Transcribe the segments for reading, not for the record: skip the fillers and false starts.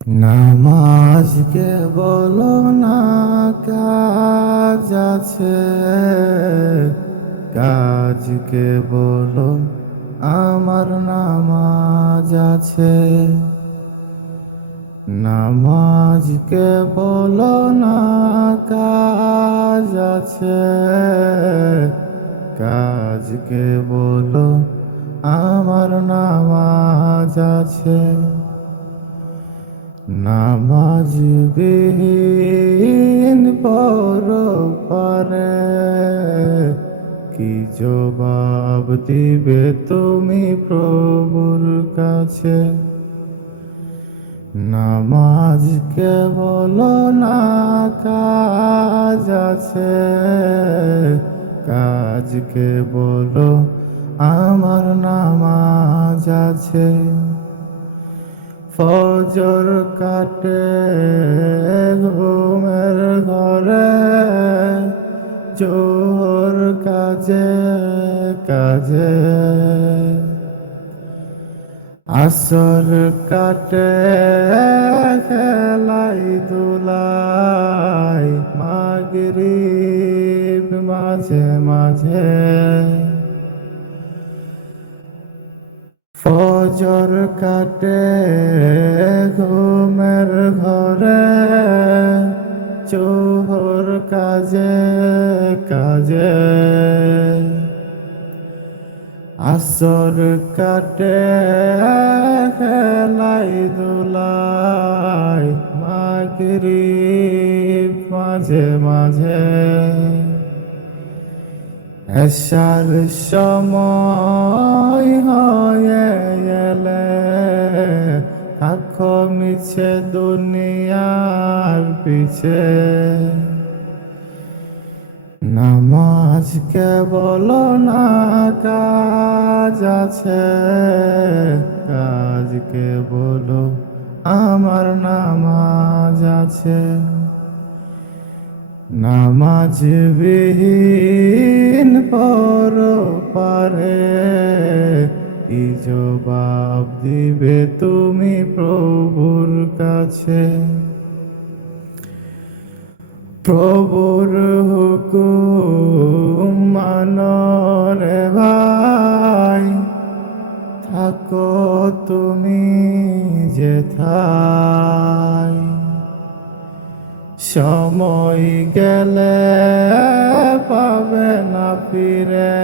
নামাজকে বলো না কাজ আছে, কাজকে বলো আমার নামাজ আছে। নামাজকে বলো না কাজ আছে, কাজকে বলো আমার নামাজ আছে। নামাজ বিহীন পরপারে কি জবাব দিবে তুমি প্রভুর কাছে? নামাজকে বলো না কাজ আছে, কাজকে বলো আমার নামাজ আছে। ফজর কাটে ঘুমের ঘরে, জোহর কাজে কাজে, আসর কাটে খেলাই দুলাই, মাগরিব মাঝে মাঝে। ফজর কাটে ঘুমের ঘরে, জোহর কাজে কাজে, আসর কাটে খেলাই দুলাই, মাগরিব মাঝে মাঝে। এশার সময় হয়ে এলে থাকো মিছে দুনিয়ার পিছে। নামাজকে বলো না কাজ আছে, কাজকে বলো আমার নামাজ আছে। নামাজ বিহীন পরপারে কি জবাব দিবে তুমি প্রভুর কাছে? প্রভুর হুকুম মানো রে ভাই, থাকো তুমি যেথায়। সময় গেলে পাবে না ফিরে,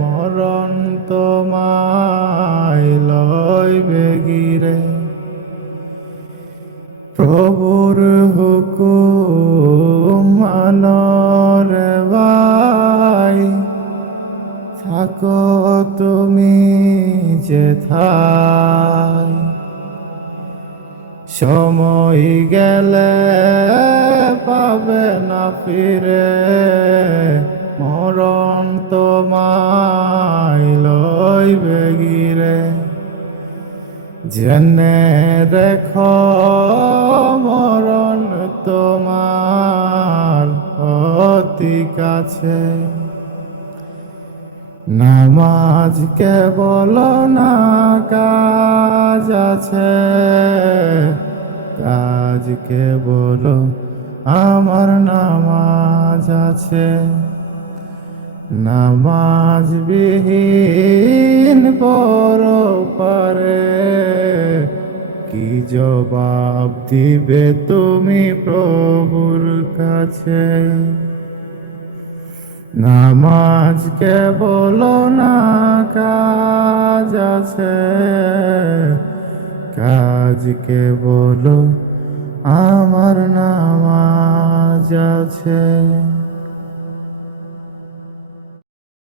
মরণ তোমায় লইবে গিরে। প্রভুর হুকুম মানো রে ভাই, থাকো তুমি যেথায়। সময় গেলে পাবে না ফিরে, মরণ তোমায় লইবে গিরে। জেনে রেখো মরণ তোমার অতি কাছে। নামাজকে বলো না কাজ আছে, কাজকে বলো আমার নামাজ আছে। নামাজ বিহীন পরপারে কি জবাব দিবে তুমি প্রভুর কাছে? নামাজকে বলো না কাজ আছে, কাজকে বলো আমার নামাজ আছে।